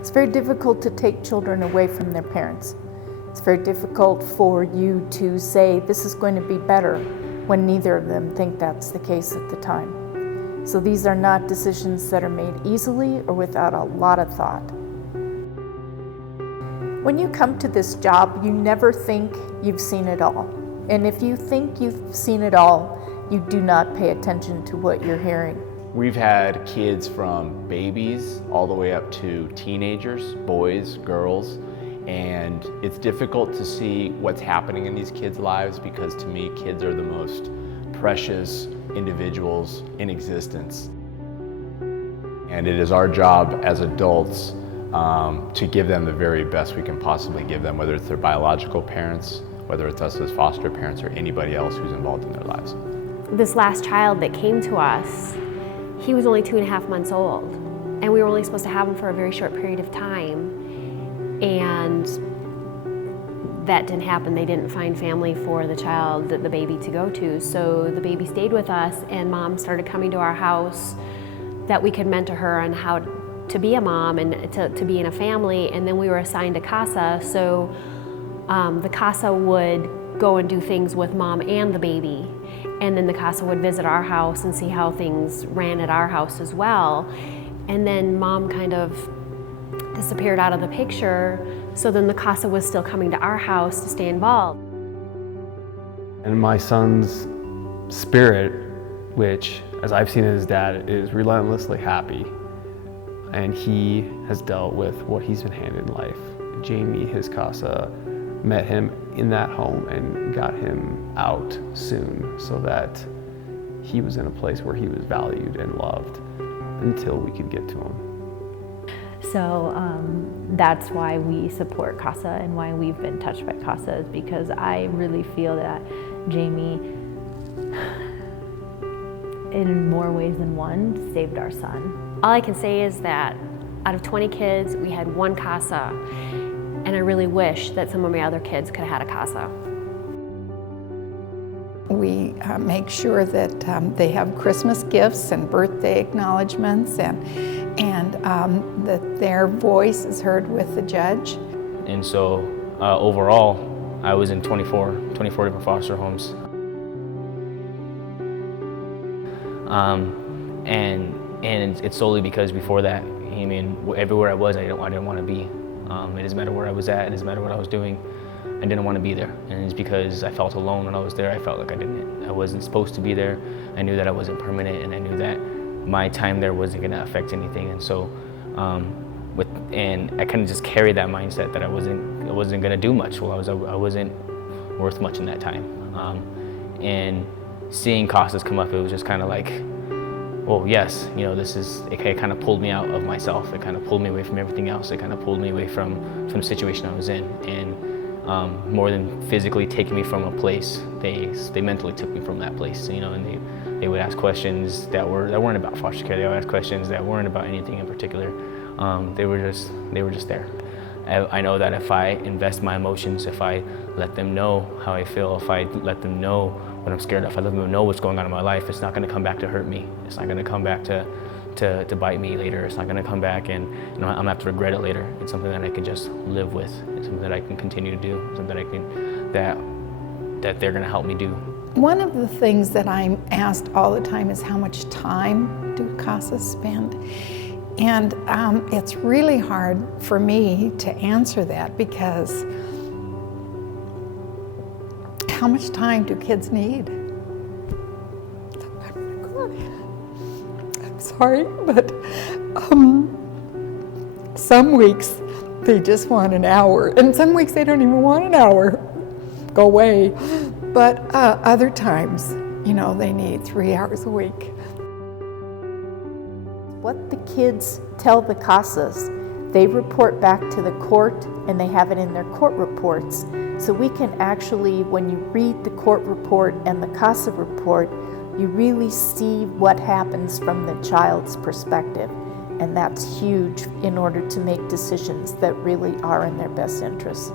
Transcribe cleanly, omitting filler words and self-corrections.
It's very difficult to take children away from their parents. It's very difficult for you to say this is going to be better when neither of them think that's the case at the time. So these are not decisions that are made easily or without a lot of thought. When you come to this job, you never think you've seen it all. And if you think you've seen it all, you do not pay attention to what you're hearing. We've had kids from babies all the way up to teenagers, boys, girls, and it's difficult to see what's happening in these kids' lives because to me, kids are the most precious individuals in existence. And it is our job as adults to give them the very best we can possibly give them, whether it's their biological parents, whether it's us as foster parents or anybody else who's involved in their lives. This last child that came to us, he was only 2.5 months old, and we were only supposed to have him for a very short period of time, and that didn't happen. They didn't find family for the child, the baby, to go to, so the baby stayed with us, and Mom started coming to our house that we could mentor her on how to be a mom and to be in a family, and then we were assigned to CASA, so the CASA would go and do things with Mom and the baby. And then the CASA would visit our house and see how things ran at our house as well. And then Mom kind of disappeared out of the picture, so then the CASA was still coming to our house to stay involved. And my son's spirit, which, as I've seen his dad, is relentlessly happy. And he has dealt with what he's been handed in life. Jamie, his CASA, met him in that home and got him out soon so that he was in a place where he was valued and loved until we could get to him. So that's why we support CASA and why we've been touched by CASA, is because I really feel that Jamie, in more ways than one, saved our son. All I can say is that out of 20 kids, we had one CASA, and I really wish that some of my other kids could have had a CASA. We make sure that they have Christmas gifts and birthday acknowledgments, and that their voice is heard with the judge. And so overall, I was in 24 different foster homes. And it's solely because before that, I mean, everywhere I was, I didn't want to be. It doesn't matter where I was at, it doesn't matter what I was doing, I didn't want to be there. And it's because I felt alone when I was there. I felt like I wasn't supposed to be there. I knew that I wasn't permanent, and I knew that my time there wasn't going to affect anything. And so, and I kind of just carried that mindset that I wasn't going to do much. Well, I wasn't worth much in that time. And seeing CASAs come up, it was just kind of like, well, yes, you know, it kind of pulled me out of myself. It kind of pulled me away from everything else. It kind of pulled me away from the situation I was in. And more than physically taking me from a place, they mentally took me from that place, you know, and they would ask questions that weren't about foster care. They would ask questions that weren't about anything in particular. They were just there. I know that if I invest my emotions, if I let them know how I feel, if I let them know what I'm scared of, if I let them know what's going on in my life, it's not going to come back to hurt me. It's not going to come back to bite me later. It's not going to come back and I'm going to have to regret it later. It's something that I can just live with. It's something that I can continue to do. Something that they're going to help me do. One of the things that I'm asked all the time is how much time do CASA spend? And it's really hard for me to answer that, because how much time do kids need? I'm sorry, but some weeks they just want an hour, and some weeks they don't even want an hour. Go away. But other times, you know, they need 3 hours a week. What the kids tell the CASAs, they report back to the court, and they have it in their court reports. So we can actually, when you read the court report and the CASA report, you really see what happens from the child's perspective. And that's huge in order to make decisions that really are in their best interest.